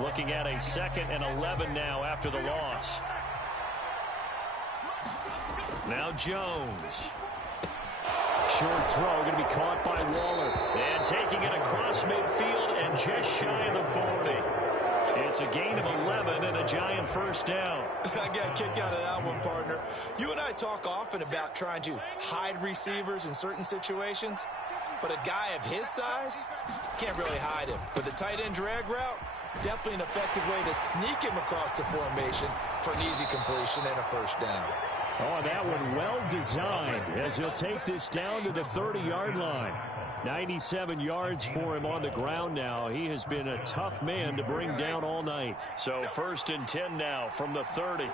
Looking at a 2nd and 11 now after the loss. Now Jones. Short throw going to be caught by Waller. And taking it across midfield and just shy of the 40. It's a gain of 11 and a Giant first down. I got a kick out of that one, partner. You and I talk often about trying to hide receivers in certain situations, but a guy of his size can't really hide him. But the tight end drag route, definitely an effective way to sneak him across the formation for an easy completion and a first down. Oh, that one well designed as he'll take this down to the 30-yard line. 97 yards for him on the ground now. He has been a tough man to bring down all night. So 1st and 10 now from the 30.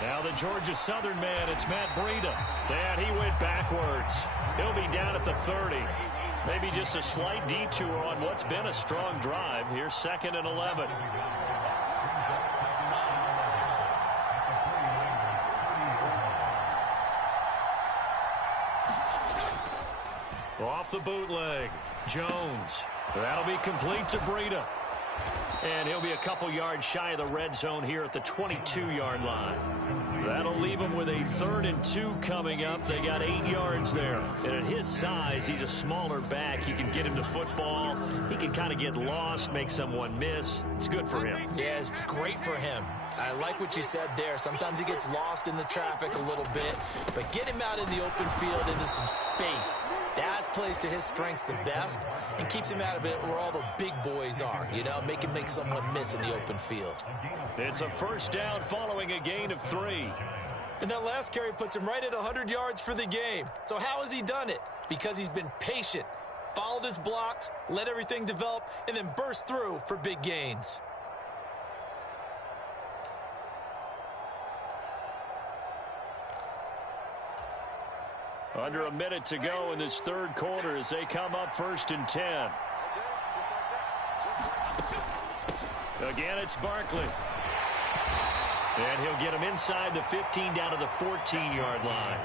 Now the Georgia Southern man, it's Matt Breida. And he went backwards. He'll be down at the 30. Maybe just a slight detour on what's been a strong drive. Here's 2nd and 11. Off the bootleg, Jones. That'll be complete to Breida. And he'll be a couple yards shy of the red zone here at the 22-yard line. That'll leave him with a 3rd and 2 coming up. They got 8 yards there. And at his size, he's a smaller back. You can get him to football. He can kind of get lost, make someone miss. It's good for him. Yeah, it's great for him. I like what you said there. Sometimes he gets lost in the traffic a little bit, but get him out in the open field into some space. That plays to his strengths the best and keeps him out of it where all the big boys are, you know, make him make someone miss in the open field. It's a first down following a gain of 3. And that last carry puts him right at 100 yards for the game. So how has he done it? Because he's been patient, followed his blocks, let everything develop, and then burst through for big gains. Under a minute to go in this 3rd quarter as they come up 1st and 10. Again, it's Barkley. And he'll get him inside the 15 down to the 14-yard line.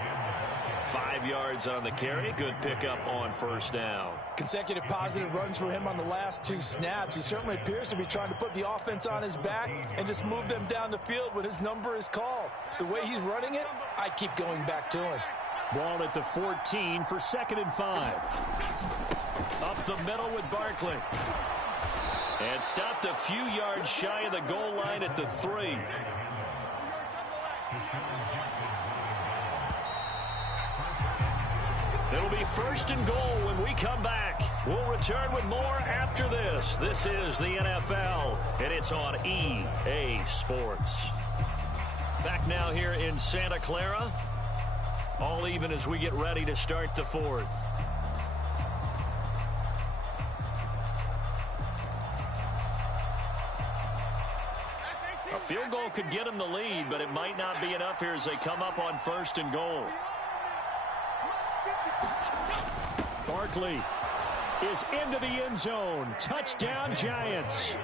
5 yards on the carry. Good pickup on first down. Consecutive positive runs for him on the last 2 snaps. He certainly appears to be trying to put the offense on his back and just move them down the field when his number is called. The way he's running it, I keep going back to him. Ball at the 14 for 2nd and 5. Up the middle with Barkley. And stopped a few yards shy of the goal line at the 3. It'll be 1st and goal when we come back. We'll return with more after this. This is the NFL, and it's on EA Sports. Back now here in Santa Clara. All even as we get ready to start the 4th. A field goal could get them the lead, but it might not be enough here as they come up on 1st and goal. Barkley is into the end zone. Touchdown, Giants.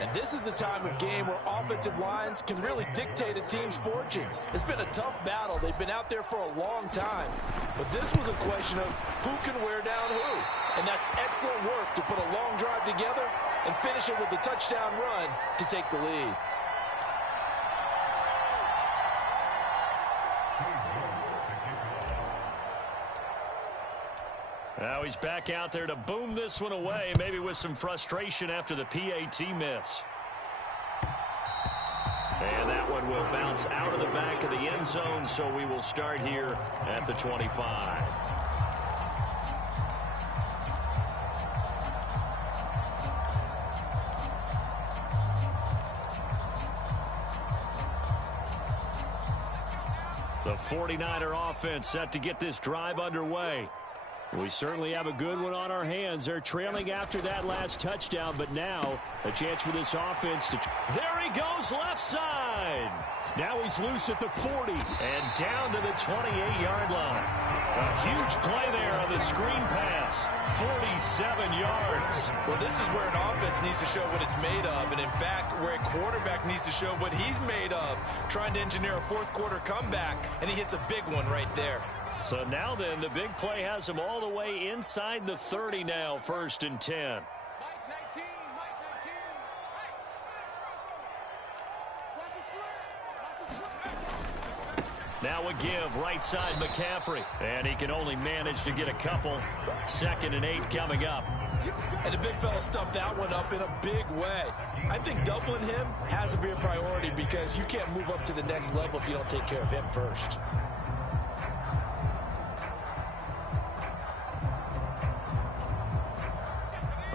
And this is the time of game where offensive lines can really dictate a team's fortunes. It's been a tough battle. They've been out there for a long time. But this was a question of who can wear down who. And that's excellent work to put a long drive together and finish it with a touchdown run to take the lead. Now he's back out there to boom this one away, maybe with some frustration after the PAT miss. And that one will bounce out of the back of the end zone, so we will start here at the 25. The 49er offense set to get this drive underway. We certainly have a good one on our hands. They're trailing after that last touchdown, but now a chance for this offense to... There he goes, left side. Now he's loose at the 40 and down to the 28-yard line. A huge play there on the screen pass. 47 yards. Well, this is where an offense needs to show what it's made of, and in fact, where a quarterback needs to show what he's made of, trying to engineer a fourth quarter comeback, and he hits a big one right there. So now then, the big play has them all the way inside the 30 now, 1st and 10. Now a give, right side McCaffrey. And he can only manage to get a couple. 2nd and 8 coming up. And the big fella stuffed that one up in a big way. I think doubling him has to be a priority because you can't move up to the next level if you don't take care of him first.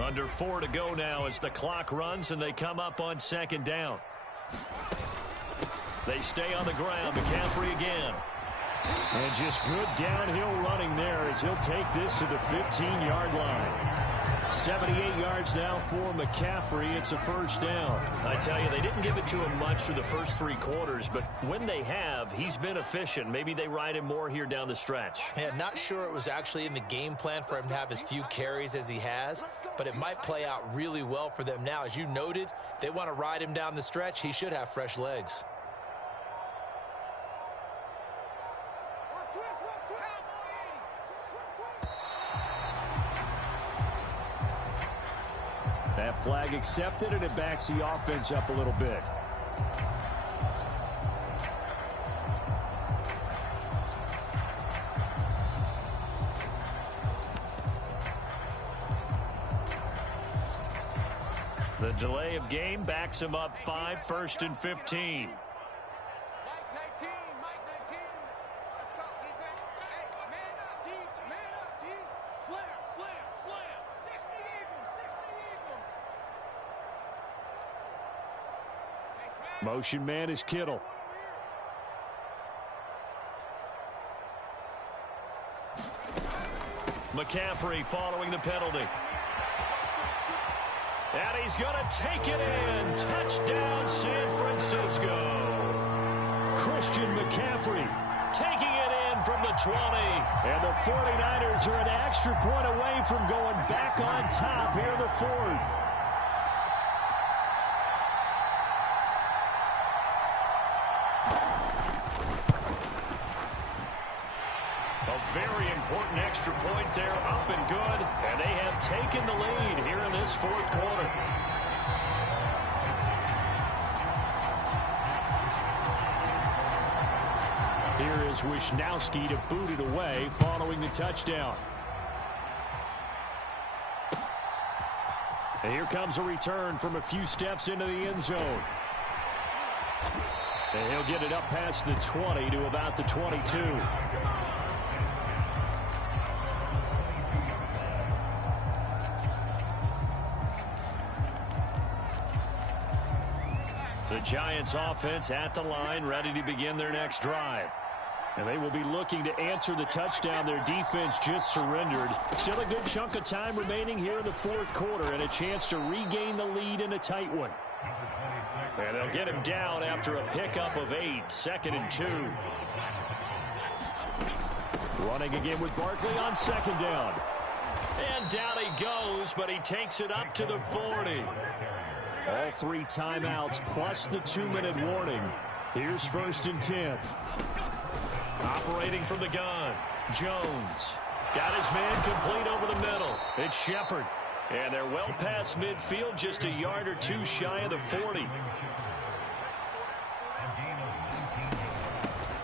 Under 4 to go now as the clock runs and they come up on 2nd down. They stay on the ground. McCaffrey again. And just good downhill running there as he'll take this to the 15-yard line. 78 yards now for McCaffrey. It's a 1st down. I tell you, they didn't give it to him much through the first 3 quarters, but when they have, he's been efficient. Maybe they ride him more here down the stretch. Yeah, not sure it was actually in the game plan for him to have as few carries as he has, but it might play out really well for them now. As you noted, if they want to ride him down the stretch, he should have fresh legs. That flag accepted, and it backs the offense up a little bit. The delay of game backs him up 5, 1st and 15. Motion man is Kittle. McCaffrey following the penalty. And he's going to take it in. Touchdown, San Francisco. Christian McCaffrey taking it in from the 20. And the 49ers are an extra point away from going back on top here in the 4th. Very important extra point there, up and good. And they have taken the lead here in this 4th quarter. Here is Wisnowski to boot it away following the touchdown. And here comes a return from a few steps into the end zone. And he'll get it up past the 20 to about the 22. The Giants offense at the line, ready to begin their next drive. And they will be looking to answer the touchdown their defense just surrendered. Still a good chunk of time remaining here in the 4th quarter and a chance to regain the lead in a tight one. And they'll get him down after a pickup of 8, 2nd and 2. Running again with Barkley on 2nd down. And down he goes, but he takes it up to the 40. All 3 timeouts plus the 2-minute warning. Here's 1st and 10. Operating from the gun, Jones. Got his man complete over the middle. It's Shepard. And they're well past midfield, just a yard or 2 shy of the 40.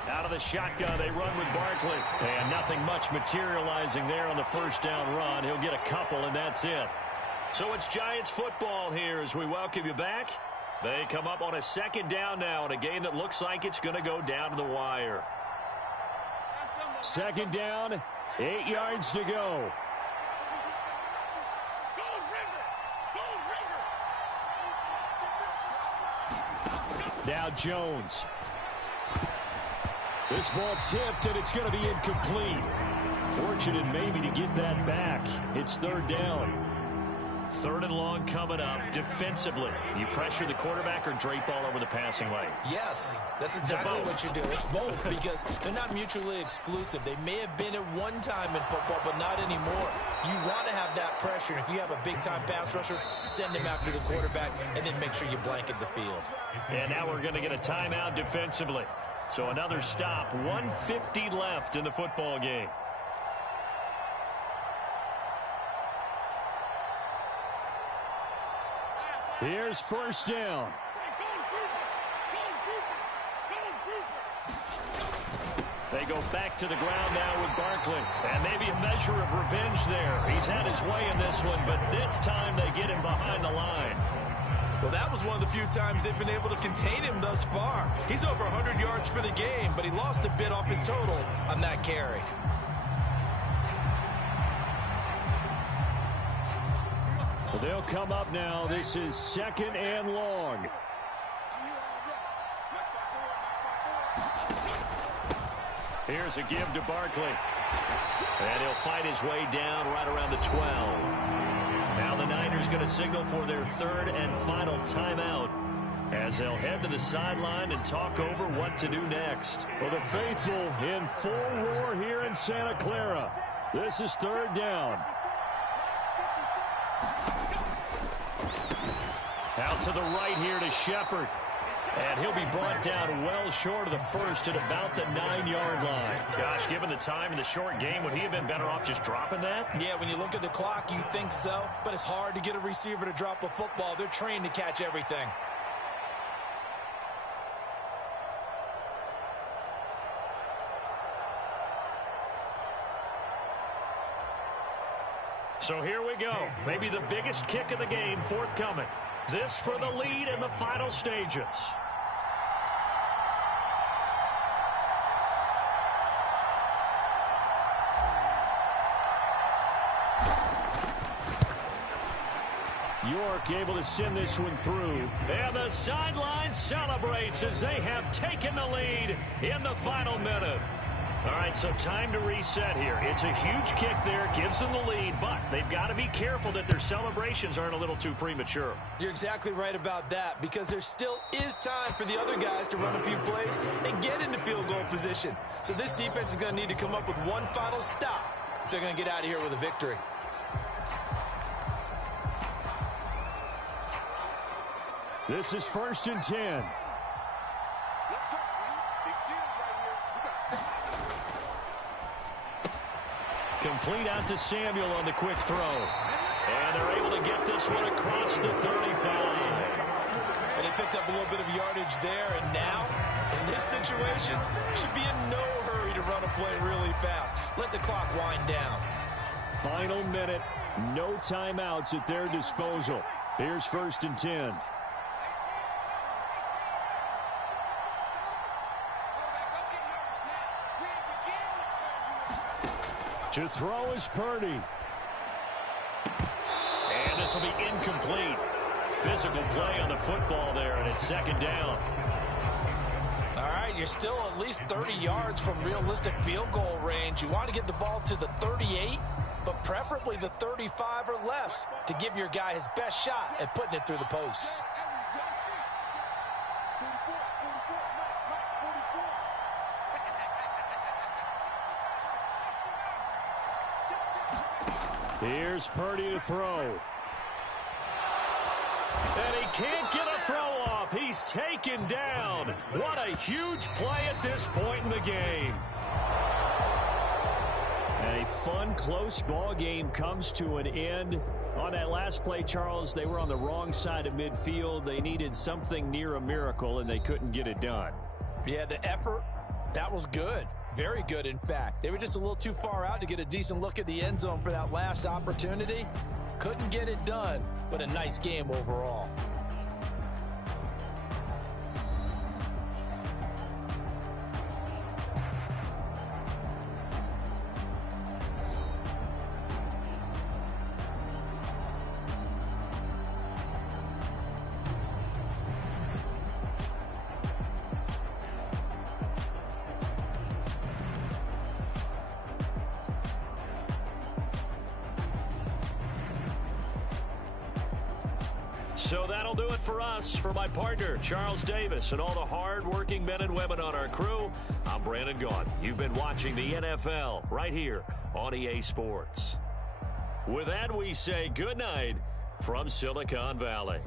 Out of the shotgun, they run with Barkley. And nothing much materializing there on the 1st down run. He'll get a couple, and that's it. So it's Giants football here as we welcome you back. They come up on a 2nd down now in a game that looks like it's going to go down to the wire. 2nd down, 8 yards to go. Now Jones. This ball tipped, and it's going to be incomplete. Fortunate maybe to get that back. It's 3rd down. 3rd and long coming up. Defensively, you pressure the quarterback or drape all over the passing lane? Yes, that's exactly what you do. It's both because they're not mutually exclusive. They may have been at one time in football, but not anymore. You want to have that pressure. And if you have a big-time pass rusher, send him after the quarterback and then make sure you blanket the field. And now we're going to get a timeout defensively. So another stop, 1:50 left in the football game. Here's first down. They go back to the ground now with Barkley. And maybe a measure of revenge there. He's had his way in this one, but this time they get him behind the line. Well, that was one of the few times they've been able to contain him thus far. He's over 100 yards for the game, but he lost a bit off his total on that carry. Well, they'll come up now. This is 2nd and long. Here's a give to Barkley. And he'll fight his way down right around the 12. Now the Niners going to signal for their 3rd and final timeout as they'll head to the sideline and talk over what to do next. Well, the faithful in full roar here in Santa Clara. This is 3rd down. Out to the right here to Shepard. And he'll be brought down well short of the first at about the 9-yard line. Gosh, given the time in the short game, would he have been better off just dropping that? Yeah, when you look at the clock, you think so. But it's hard to get a receiver to drop a football. They're trained to catch everything. So here we go. Maybe the biggest kick of the game forthcoming. This for the lead in the final stages. York able to send this one through. And the sideline celebrates as they have taken the lead in the final minute. All right, so time to reset here. It's a huge kick there, gives them the lead, but they've got to be careful that their celebrations aren't a little too premature. You're exactly right about that, because there still is time for the other guys to run a few plays and get into field goal position. So this defense is going to need to come up with one final stop if they're going to get out of here with a victory. This is 1st and 10. Complete out to Samuel on the quick throw. And they're able to get this one across the 35. Well, they picked up a little bit of yardage there, and now, in this situation, should be in no hurry to run a play really fast. Let the clock wind down. Final minute, no timeouts at their disposal. Here's 1st and 10. To throw is Purdy. And this will be incomplete. Physical play on the football there, and it's 2nd down. All right, you're still at least 30 yards from realistic field goal range. You want to get the ball to the 38, but preferably the 35 or less to give your guy his best shot at putting it through the posts. Here's Purdy to throw. And he can't get a throw off. He's taken down. What a huge play at this point in the game. And a fun, close ball game comes to an end. On that last play, Charles, they were on the wrong side of midfield. They needed something near a miracle, and they couldn't get it done. Yeah, the effort, that was good. Very good, in fact. They were just a little too far out to get a decent look at the end zone for that last opportunity. Couldn't get it done, but a nice game overall. So that'll do it for us. For my partner, Charles Davis, and all the hard-working men and women on our crew, I'm Brandon Gaudin. You've been watching the NFL right here on EA Sports. With that, we say good night from Silicon Valley.